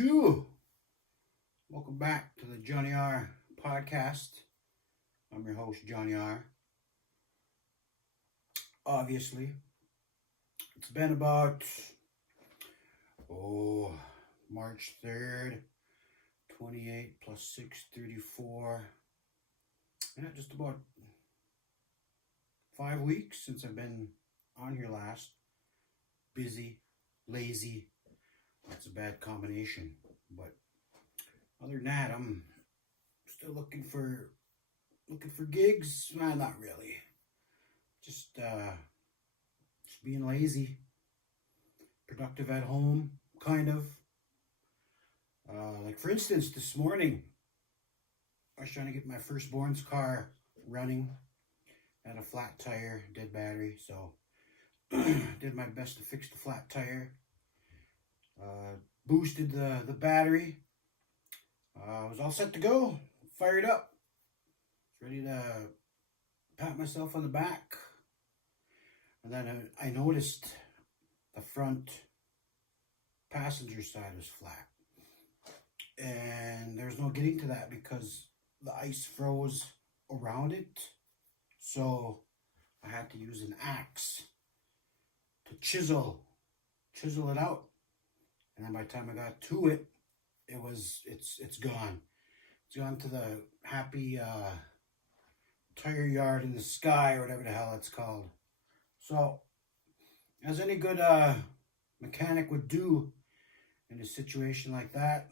Bonjour. Welcome back to the Johnny R podcast. I'm your host, Johnny R. Obviously, it's been about, March 3rd, 28 plus 6, 34. Yeah, just about 5 weeks since I've been on here last. Busy, lazy. That's a bad combination. But other than that, I'm still looking for gigs. Well, not really. Just being lazy. Productive at home, kind of. Like for instance, this morning I was trying to get my firstborn's car running. Had a flat tire, dead battery, so did my best to fix the flat tire. Boosted the battery. Was all set to go. Fired up. Ready to pat myself on the back. And then I noticed the front passenger side was flat. And there's no getting to that because the ice froze around it. So I had to use an axe to chisel it out. And then by the time I got to it, it's gone. It's gone to the happy tire yard in the sky or whatever the hell it's called. So, as any good mechanic would do in a situation like that,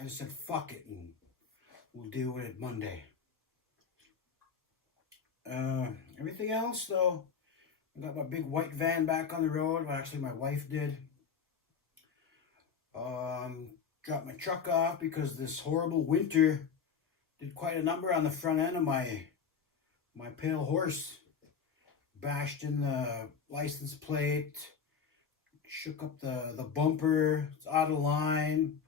I just said fuck it and we'll deal with it Monday. Everything else though, I got my big white van back on the road. Well, actually my wife did. Dropped my truck off because this horrible winter did quite a number on the front end of my pale horse. Bashed in the license plate, shook up the bumper. It's out of line.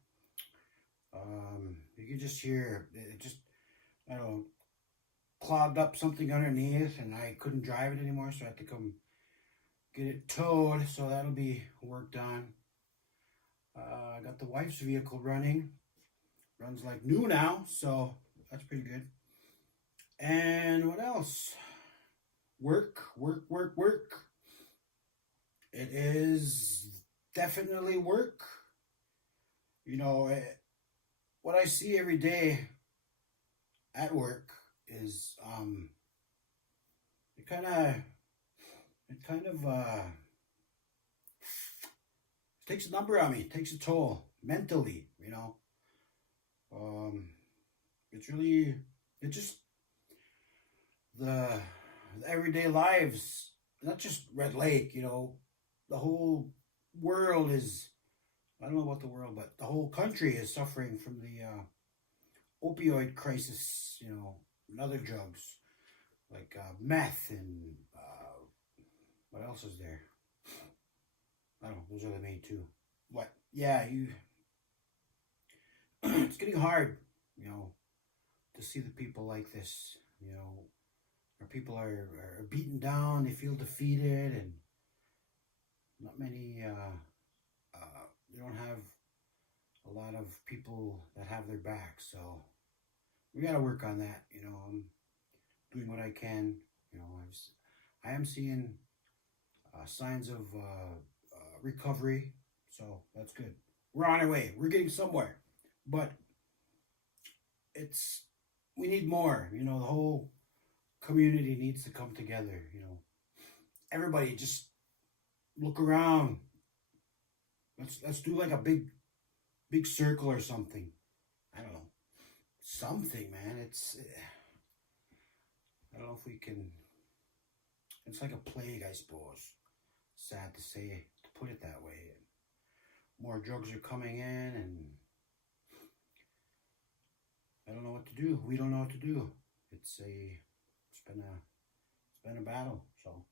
You can just hear it just, I don't know, clogged up something underneath, and I couldn't drive it anymore, so I had to come get it towed. So that'll be worked on. I got the wife's vehicle running. Runs like new now, so that's pretty good. And what else? Work. It is definitely work. You know, what I see every day at work is it kind of takes a number on me. It takes a toll mentally, you know. It's just the everyday lives, not just Red Lake, you know, the whole world is, I don't know about the world, but the whole country is suffering from the opioid crisis, you know, and other drugs like meth and what else is there? I don't know, those are the main two. What? Yeah, it's getting hard, you know, to see the people like this, you know. Our people are beaten down, they feel defeated, and not many, they don't have a lot of people that have their back, so we got to work on that, you know. I'm doing what I can, you know. I am seeing signs of recovery, so that's good. We're on our way, we're getting somewhere, but we need more, you know. The whole community needs to come together, you know. Everybody just look around. Let's do like a big circle or something. I don't know. Something, man. I don't know if we can. It's like a plague, I suppose. Sad to say, to put it that way. More drugs are coming in, and I don't know what to do. We don't know what to do. It's been a battle, so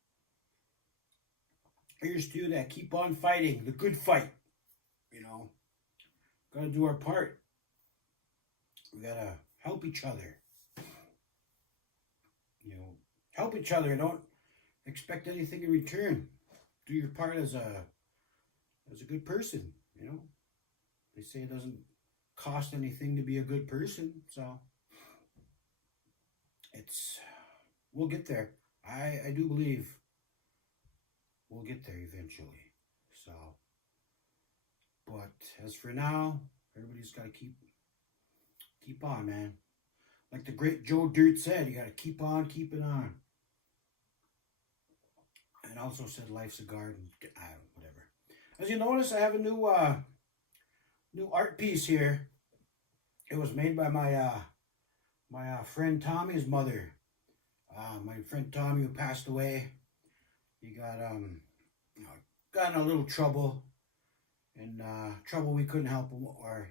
here's to that. Keep on fighting the good fight, you know. Gotta do our part. We gotta help each other, you know. Help each other. Don't expect anything in return. Do your part as a good person, you know. They say it doesn't cost anything to be a good person, so we'll get there. I do believe we'll get there eventually. So, but as for now, everybody's got to keep on, man. Like the great Joe Dirt said, you got to keep on keeping on. And also said life's a garden. Whatever. As you notice, I have a new art piece here. It was made by my friend Tommy's mother. My friend Tommy, who passed away, he got got in a little trouble, and trouble we couldn't help him, or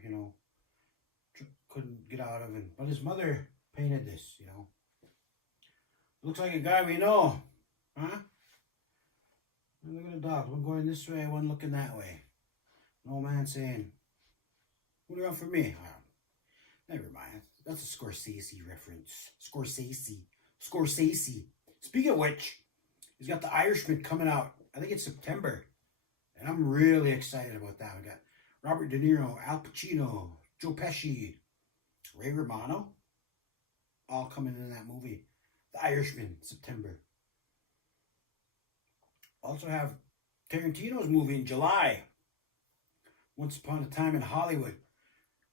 couldn't get out of it. But his mother painted this. Looks like a guy we know, huh? Look at the dog. One going this way, one looking that way. An old man saying, "What do you want for me?" Never mind. That's a Scorsese reference. Scorsese. Speaking of which, he's got The Irishman coming out. I think it's September. And I'm really excited about that. We got Robert De Niro, Al Pacino, Joe Pesci, Ray Romano, all coming in that movie. The Irishman, September. Also have Tarantino's movie in July. Once Upon a Time in Hollywood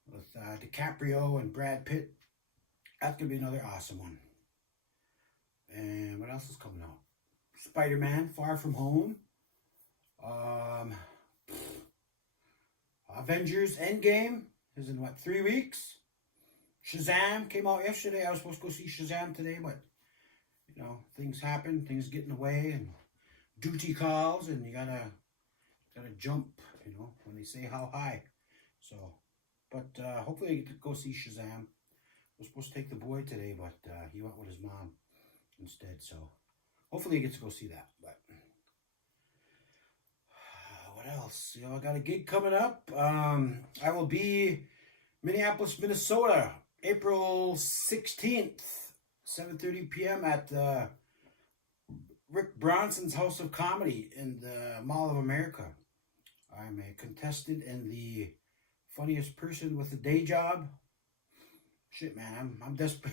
with DiCaprio and Brad Pitt. That's going to be another awesome one. And what else is coming out? Spider-Man, Far From Home. Avengers Endgame is in 3 weeks? Shazam came out yesterday. I was supposed to go see Shazam today, but things happen, things get in the way, and duty calls, and you gotta jump, when they say how high. So, but hopefully I get to go see Shazam. I was supposed to take the boy today, but he went with his mom instead. So hopefully he gets to go see that. But what else? I got a gig coming up. I will be Minneapolis, Minnesota, April 16th, 7:30 p.m. at Rick Bronson's House of Comedy in the Mall of America. I'm a contestant and the funniest person with a day job. Shit, man, I'm desperate.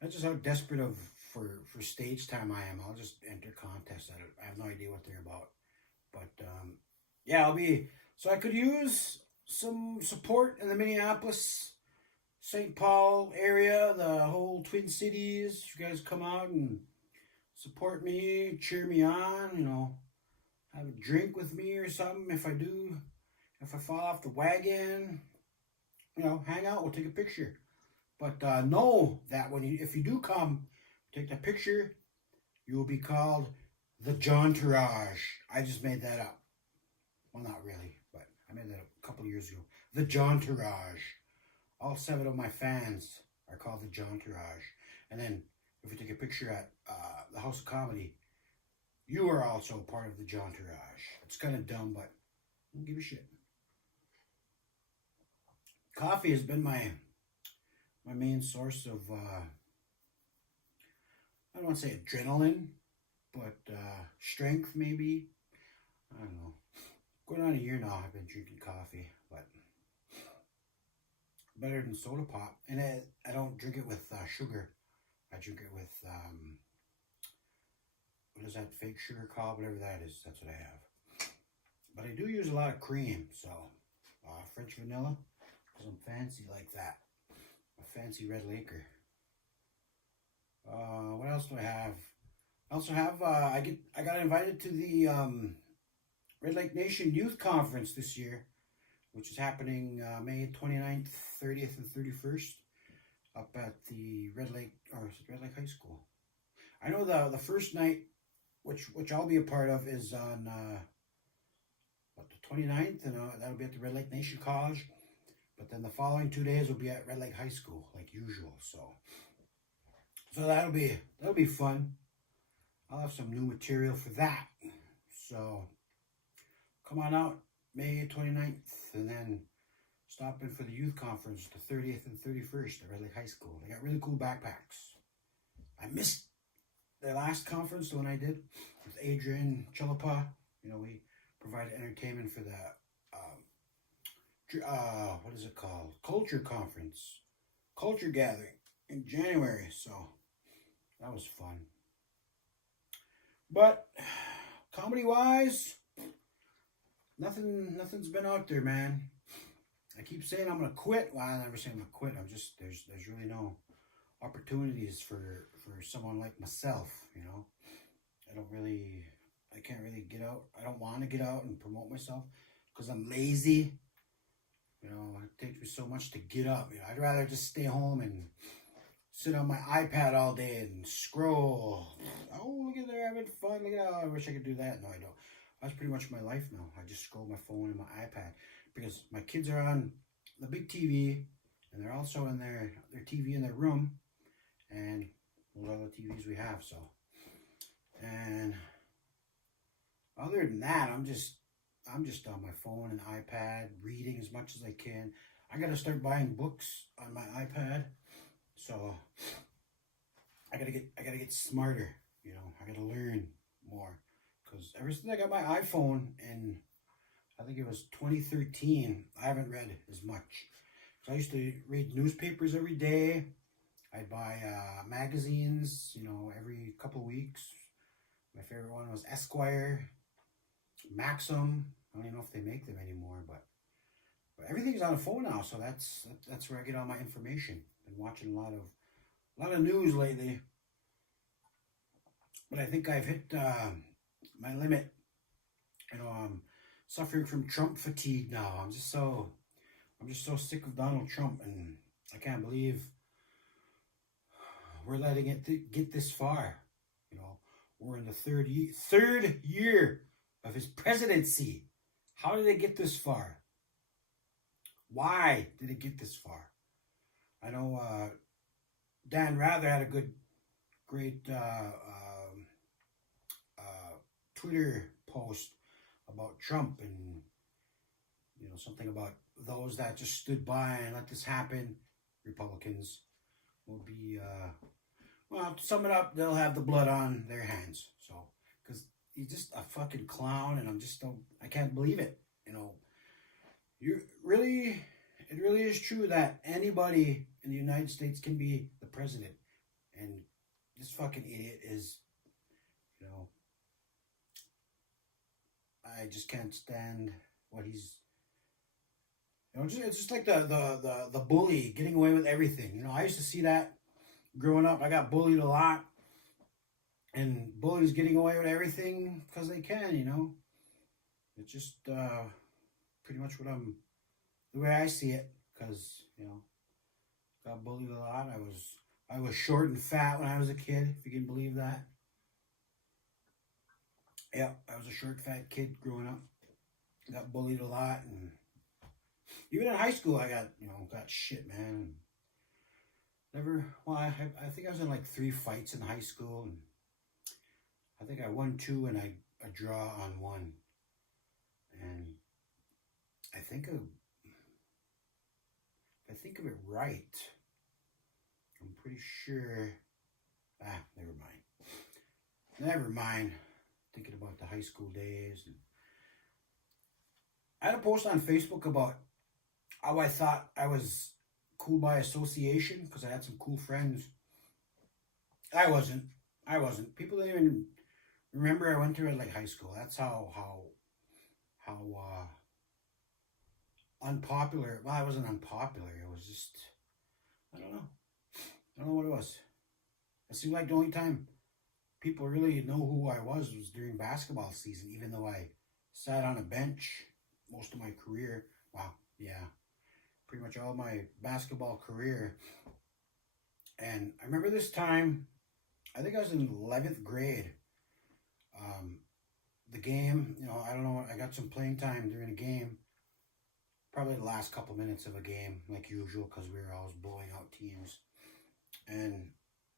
That's just how desperate for stage time I am. I'll just enter contests. I have no idea what they're about. But yeah, I'll be. So I could use some support in the Minneapolis, St. Paul area, the whole Twin Cities. You guys come out and support me, cheer me on, have a drink with me or something if I fall off the wagon, hang out, we'll take a picture. But know that if you do come, take the picture, you will be called the Johntourage. I just made that up. Well, not really, but I made that up a couple of years ago. The Johntourage. All 7 of my fans are called the Johntourage. And then if you take a picture at the House of Comedy, you are also part of the Johntourage. It's kind of dumb, but I don't give a shit. Coffee has been my main source of, I don't want to say adrenaline, but strength maybe. I don't know. Going on a year now, I've been drinking coffee, but better than soda pop. And I don't drink it with sugar. I drink it with, what is that fake sugar called? Whatever that is, that's what I have. But I do use a lot of cream, so French vanilla, because I'm fancy like that. A fancy Red Laker. What else do I have? I also have, I got invited to the Red Lake Nation Youth Conference this year, which is happening May 29th, 30th, and 31st up at the Red Lake High School. I know the first night, which I'll be a part of, is on the 29th, and that'll be at the Red Lake Nation College. But then the following 2 days will be at Red Lake High School, like usual. So that'll be fun. I'll have some new material for that. So come on out May 29th, and then stop in for the youth conference the 30th and 31st at Red Lake High School. They got really cool backpacks. I missed their last conference, the one I did with Adrian Chilapa. We provided entertainment for the what is it called? Culture conference, culture gathering in January. So that was fun. But comedy wise, nothing's been out there, man. I keep saying I'm gonna quit. Well, I never say I'm gonna quit. I'm just there's really no opportunities for someone like myself. You know, I can't really get out. I don't want to get out and promote myself because I'm lazy. You know, it takes me so much to get up. You know, I'd rather just stay home and sit on my iPad all day and scroll. Oh, look at there, having fun. Look at that. I wish I could do that. No, I don't. That's pretty much my life now. I just scroll my phone and my iPad because my kids are on the big TV and they're also in their TV in their room and those are the TVs we have. So, and other than that, I'm just on my phone and iPad reading as much as I can. I got to start buying books on my iPad. So I gotta get smarter, you know. I gotta learn more because ever since I got my iPhone in, I think it was 2013, I haven't read as much. So I used to read newspapers every day. I'd buy magazines, you know, every couple of weeks. My favorite one was Esquire, Maxim. I don't even know if they make them anymore, but everything's on the phone now. So that's where I get all my information. Been watching a lot of news lately, but I think I've hit my limit. You know, I'm suffering from Trump fatigue now. I'm just so sick of Donald Trump, and I can't believe we're letting it get this far. You know, we're in the third year of his presidency. How did it get this far? Why did it get this far? I know Dan Rather had a great Twitter post about Trump and, you know, something about those that just stood by and let this happen. Republicans will be, well, to sum it up, they'll have the blood on their hands. So, because he's just a fucking clown and I can't believe it. You know, it really is true that anybody in the United States can be the president. And this fucking idiot is, you know, I just can't stand what he's, you know, it's just like the bully getting away with everything. You know, I used to see that growing up. I got bullied a lot. And bullies getting away with everything because they can, you know. It's just pretty much the way I see it. Because, you know, got bullied a lot. I was short and fat when I was a kid, if you can believe that. Yeah, I was a short, fat kid growing up. Got bullied a lot, and even in high school, I got shit, man. I think I was in like 3 fights in high school, and I think I won 2 and a draw on 1. And I think of it right, I'm pretty sure. Never mind. Thinking about the high school days. And I had a post on Facebook about how I thought I was cool by association because I had some cool friends. I wasn't. People didn't even remember I went to like high school. That's how unpopular. Well, I wasn't unpopular. It was just, I don't know what it was. It seemed like the only time people really know who I was during basketball season, even though I sat on a bench most of my career. Wow, yeah, pretty much all my basketball career. And I remember this time, I think I was in 11th grade. The game, you know, I don't know, I got some playing time during the game. Probably the last couple minutes of a game, like usual, because we were always blowing out teams. And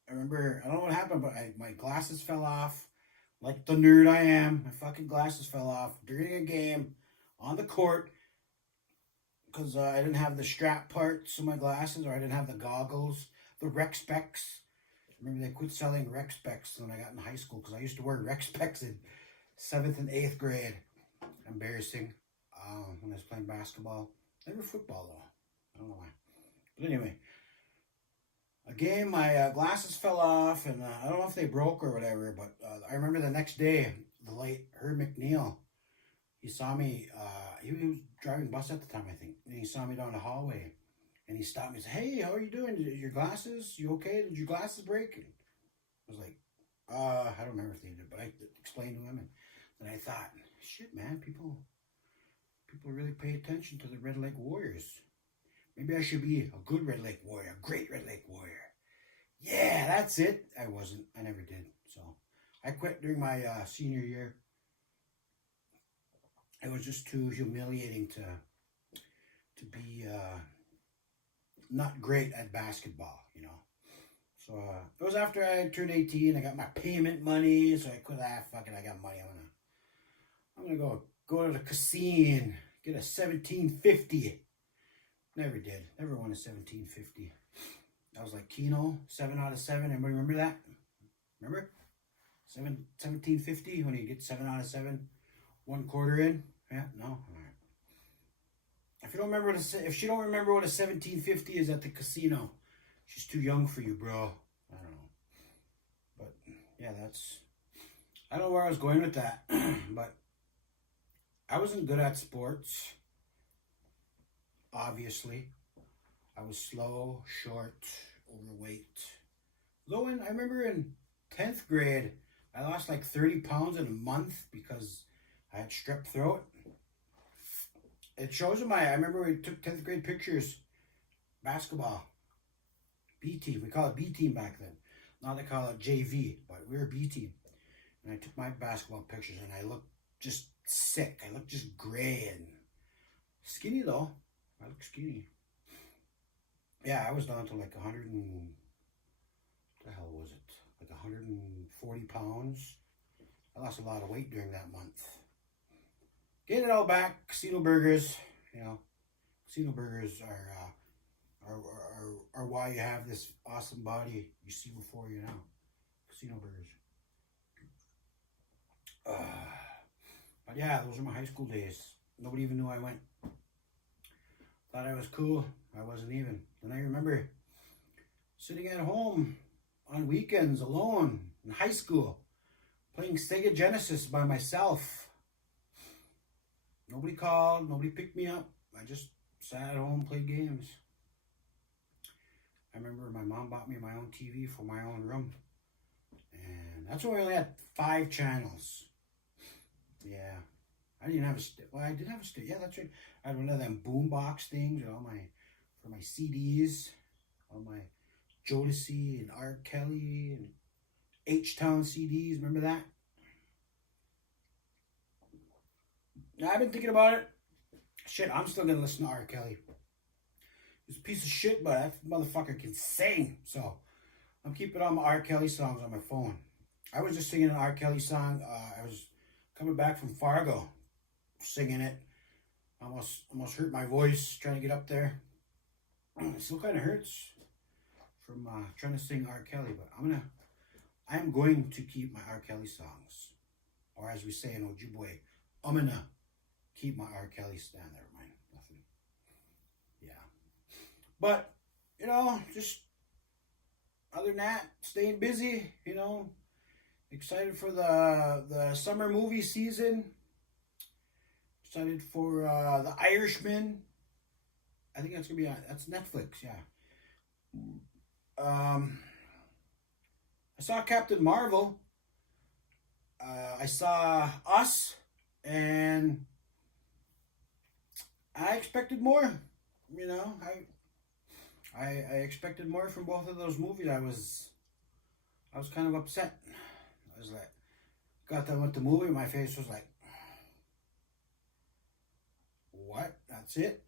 I remember, I don't know what happened, but my glasses fell off. Like the nerd I am, my fucking glasses fell off during a game on the court because I didn't have the strap parts of my glasses, or I didn't have the goggles, the rec specs. Remember, they quit selling rec specs when I got in high school because I used to wear rec specs in 7th and 8th grade. Embarrassing. When I was playing basketball. Never football though. I don't know why. But anyway, a game, my glasses fell off, and I don't know if they broke or whatever, but I remember the next day, the late Herb McNeil, he saw me, he was driving bus at the time, I think, and he saw me down the hallway, and he stopped me and said, "Hey, how are you doing? Your glasses, you okay? Did your glasses break?" And I was like, I don't remember if they did, but I explained to him, and then I thought, shit, man, people really pay attention to the Red Lake Warriors. Maybe I should be a good Red Lake Warrior, a great Red Lake Warrior. Yeah, that's it. I wasn't. I never did. So I quit during my senior year. It was just too humiliating to be not great at basketball, you know. So it was after I turned 18. I got my payment money, so I quit. Fuck it, I got money. I'm gonna go to the casino, get a 1750. Never did. Never won a 1750. That was like Keno, 7 out of 7. Anybody remember that? Remember? 1750 when you get 7 out of 7, 1 quarter in. Yeah, no. All right. If she don't remember what a 1750 is at the casino, she's too young for you, bro. I don't know. But yeah, I don't know where I was going with that, but I wasn't good at sports. Obviously, I was slow, short, overweight. I remember in 10th grade, I lost like 30 pounds in a month because I had strep throat. It shows I remember we took 10th grade pictures, basketball, B team. We call it B team back then. Now they call it JV, but we were B team. And I took my basketball pictures and I looked just sick. I looked just gray and skinny though. I look skinny. Yeah, I was down to like 100 and... What the hell was it? Like 140 pounds. I lost a lot of weight during that month. Gained it all back. Casino burgers. You know, casino burgers are why you have this awesome body you see before you now. Casino burgers. But yeah, those are my high school days. Nobody even knew I went. Thought I was cool. I wasn't even. And I remember sitting at home on weekends alone in high school, playing Sega Genesis by myself. Nobody called. Nobody picked me up. I just sat at home and played games. I remember my mom bought me my own TV for my own room. And that's when we only had 5 channels. Yeah. I didn't have I did have a yeah, that's right. I had one of them boombox things with for my CDs, all my Jodeci and R. Kelly and H-Town CDs. Remember that? Now, I've been thinking about it. Shit, I'm still gonna listen to R. Kelly. He's a piece of shit, but that motherfucker can sing. So I'm keeping all my R. Kelly songs on my phone. I was just singing an R. Kelly song. I was coming back from Fargo, singing it. Almost hurt my voice trying to get up there. It still kind of hurts from trying to sing R. Kelly, but I'm going to keep my R. Kelly songs, or as we say in Ojibwe, I'm gonna keep my R. Kelly stand. Never mind, nothing. Yeah, but you know, just other than that, staying busy. You know, excited for the summer movie season. Excited for The Irishman. I think that's gonna be that's Netflix. Yeah. I saw Captain Marvel. I saw Us, and I expected more. You know, I expected more from both of those movies. I was kind of upset. I was like, got done with the movie, my face was like, what? That's it?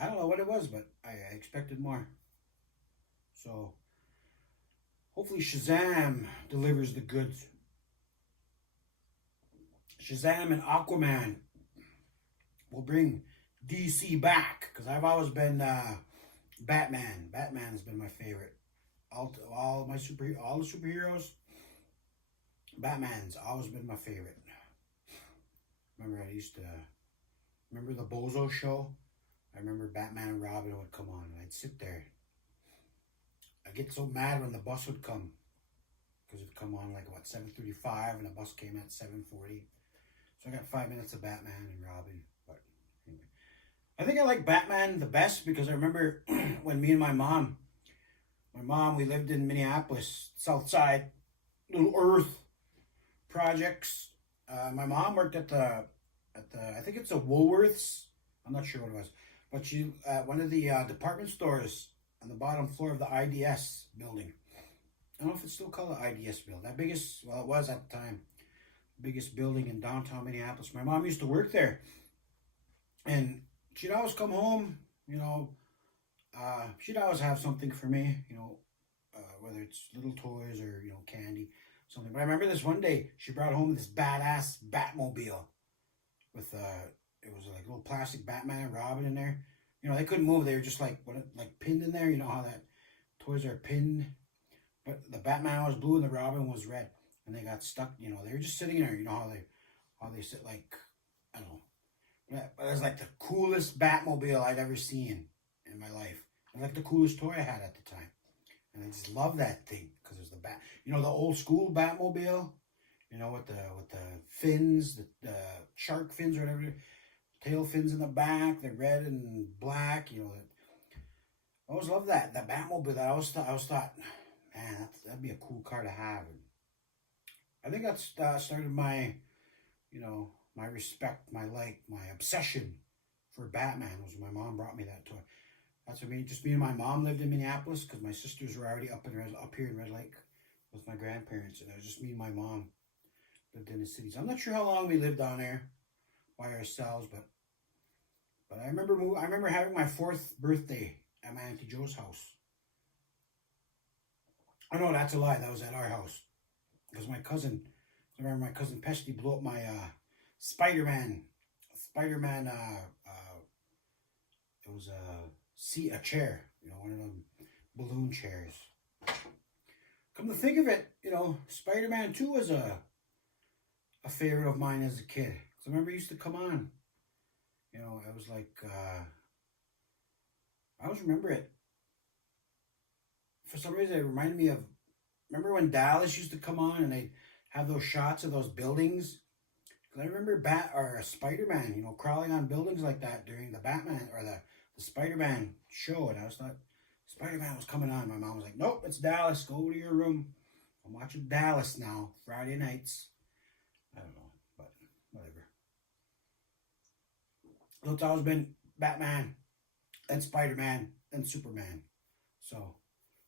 I don't know what it was, but I expected more. So, hopefully Shazam delivers the goods. Shazam and Aquaman will bring DC back, because I've always been Batman. Batman has been my favorite. All the superheroes, Batman's always been my favorite. Remember, I used to Remember the Bozo show? I remember Batman and Robin would come on, and I'd sit there. I'd get so mad when the bus would come, because it'd come on like, what, 7:35, and the bus came at 7:40. So I got 5 minutes of Batman and Robin. But anyway, I think I like Batman the best because I remember when me and my mom, we lived in Minneapolis, South Side, Little Earth projects. My mom worked at the I think it's a Woolworths. I'm not sure what it was, but she at one of the department stores on the bottom floor of the IDS building. I don't know if it's still called the IDS building. That biggest, well, it was at the time, biggest building in downtown Minneapolis. My mom used to work there, and she'd always come home. She'd always have something for me. Whether it's little toys or candy, something. But I remember this one day she brought home this badass Batmobile with it was like a little plastic Batman and Robin in there. They couldn't move. They were just like pinned in there. You know how that toys are pinned. But the Batman was blue and the Robin was red, and they got stuck. They were just sitting there. You know how they sit, like, I don't know. But it was like the coolest Batmobile I'd ever seen in my life. It was like the coolest toy I had at the time, and I just love that thing because it was the old school Batmobile. With the fins, the shark fins or whatever, tail fins in the back, the red and black. I always loved that Batmobile. I always thought, man, that'd be a cool car to have. And I think that started my, my respect, my obsession for Batman was when my mom brought me that toy. That's what just me and my mom lived in Minneapolis because my sisters were already up here in Red Lake with my grandparents, and it was just me and my mom lived in the cities. I'm not sure how long we lived down there by ourselves, but I remember having my 4th birthday at my Auntie Joe's house. Oh no, that's a lie. That was at our house. Because I remember my cousin Pesty blew up my Spider-Man, it was a chair, one of them balloon chairs. Come to think of it, Spider-Man 2 was a favorite of mine as a kid. Because I remember it used to come on. It was like, I always remember it. For some reason, it reminded me of, remember when Dallas used to come on and they'd have those shots of those buildings? Because I remember Spider-Man, crawling on buildings like that during the Batman or the Spider-Man show. And I was thought Spider-Man was coming on. My mom was like, nope, it's Dallas. Go to your room. I'm watching Dallas now, Friday nights. I don't know, but whatever. So it's always been Batman, then Spider-Man, then Superman. So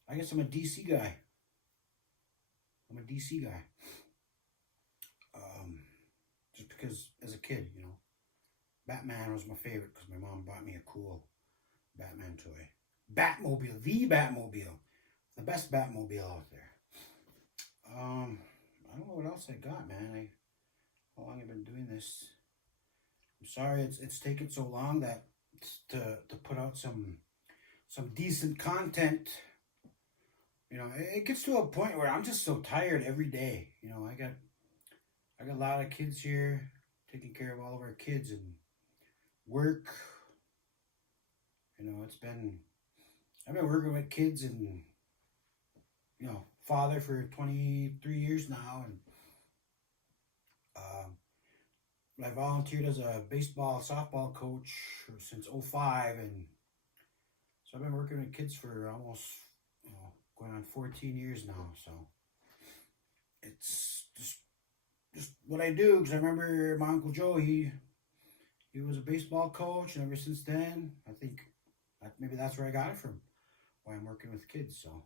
I guess I'm a DC guy. Just because as a kid, Batman was my favorite because my mom bought me a cool Batman toy. Batmobile, the Batmobile. The best Batmobile out there. I don't know what else I got, man. How long have I been doing this? I'm sorry it's taken so long that to put out some decent content. It gets to a point where I'm just so tired every day. I got a lot of kids here, taking care of all of our kids and work. I've been working with kids and, father for 23 years now. And I volunteered as a baseball, softball coach since 2005. And so I've been working with kids for almost, going on 14 years now. So it's just what I do, because I remember my Uncle Joe, he was a baseball coach, and ever since then, I think maybe that's where I got it from, why I'm working with kids. So,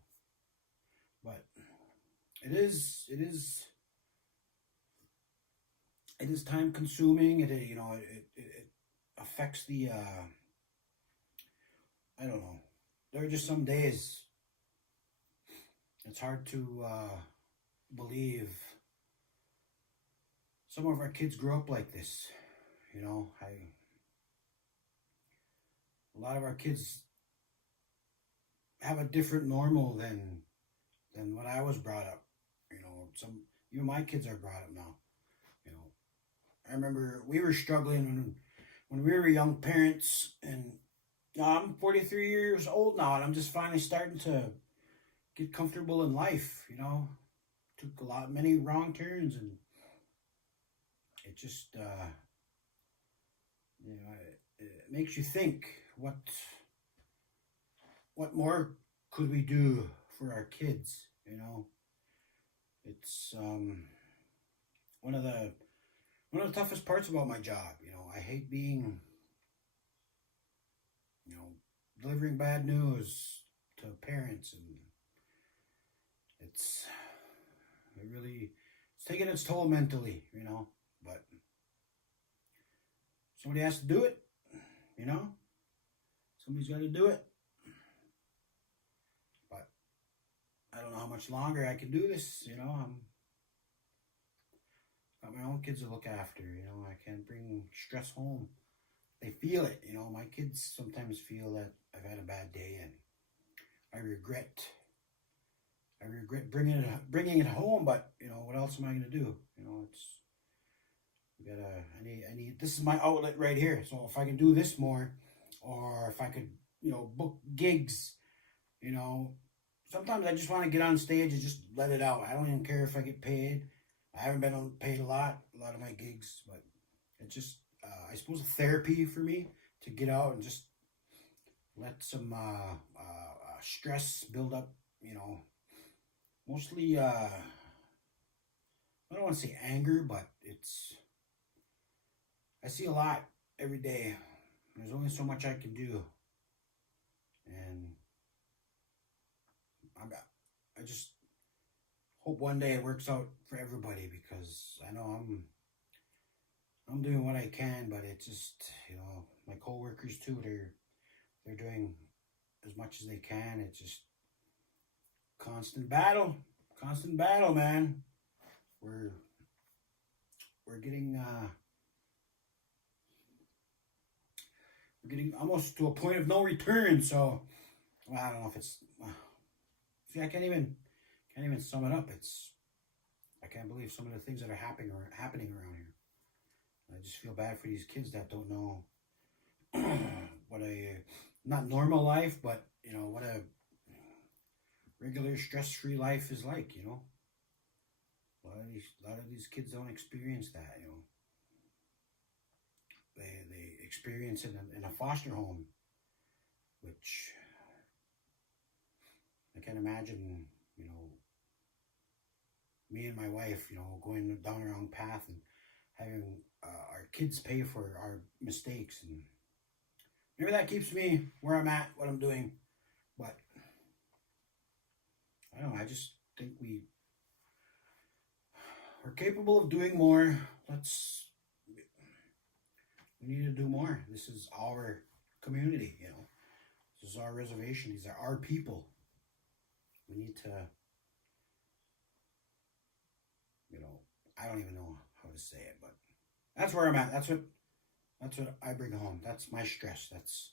but it is time consuming. It affects the, I don't know, there are just some days it's hard to believe some of our kids grew up like this. A lot of our kids have a different normal than when I was brought up. Even my kids are brought up now. I remember we were struggling when we were young parents, and I'm 43 years old now, and I'm just finally starting to get comfortable in life. Took many wrong turns, and it just it makes you think what more could we do for our kids. It's one of the toughest parts about my job. I hate being delivering bad news to parents, and it's taking its toll mentally, but somebody has to do it, somebody's got to do it, but I don't know how much longer I can do this. I'm got my own kids to look after. I can't bring stress home. They feel it. My kids sometimes feel that I've had a bad day, and I regret bringing it home. But what else am I gonna do? I need. This is my outlet right here. So if I can do this more, or if I could, book gigs, sometimes I just want to get on stage and just let it out. I don't even care if I get paid. I haven't been paid a lot of my gigs, but it's just, I suppose, a therapy for me to get out and just let some stress build up, mostly, I don't want to say anger, but I see a lot every day. There's only so much I can do, and I just hope one day it works out for everybody, because I know I'm doing what I can, but it's just, my coworkers too, they're doing as much as they can. It's just constant battle, man. We're getting almost to a point of no return. So, well, I don't know if it's see, I can't even sum it up. I can't believe some of the things that are happening around here. I just feel bad for these kids that don't know what not normal life, but what a regular stress-free life is like. A lot of these kids don't experience that. They experience it in a foster home, which I can't imagine. Me and my wife, going down the wrong path and having our kids pay for our mistakes, and maybe that keeps me where I'm at, what I'm doing. But I don't know. I just think we're capable of doing more. We need to do more. This is our community. This is our reservation. These are our people. We need to. I don't even know how to say it, but that's where I'm at. That's what I bring home. That's my stress. That's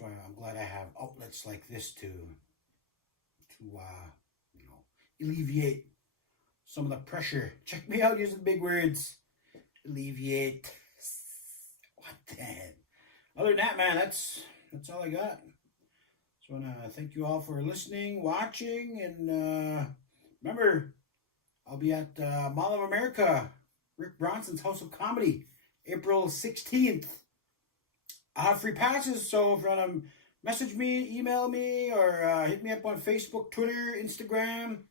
why I'm glad I have outlets like this to alleviate some of the pressure. Check me out using big words. Alleviate. What the hell? Other than that, man, that's all I got. So I want to thank you all for listening, watching, and remember, I'll be at Mall of America, Rick Bronson's House of Comedy, April 16th. I have free passes, so if you want to message me, email me, or hit me up on Facebook, Twitter, Instagram,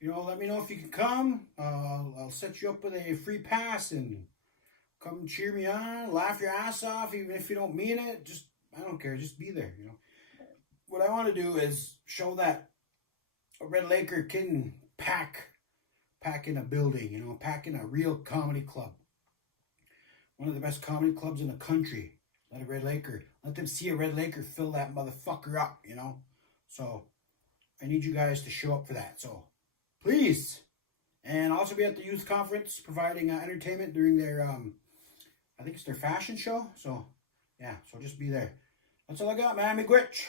let me know if you can come. I'll set you up with a free pass, and come cheer me on, laugh your ass off, even if you don't mean it. I don't care, just be there. What I want to do is show that a Red Laker can pack in a building, pack in a real comedy club. One of the best comedy clubs in the country. Let a Red Laker. Let them see a Red Laker fill that motherfucker up, So, I need you guys to show up for that. So, please. And I'll also be at the youth conference providing entertainment during their, I think it's their fashion show. So, yeah. So, just be there. That's all I got, man. Miigwech.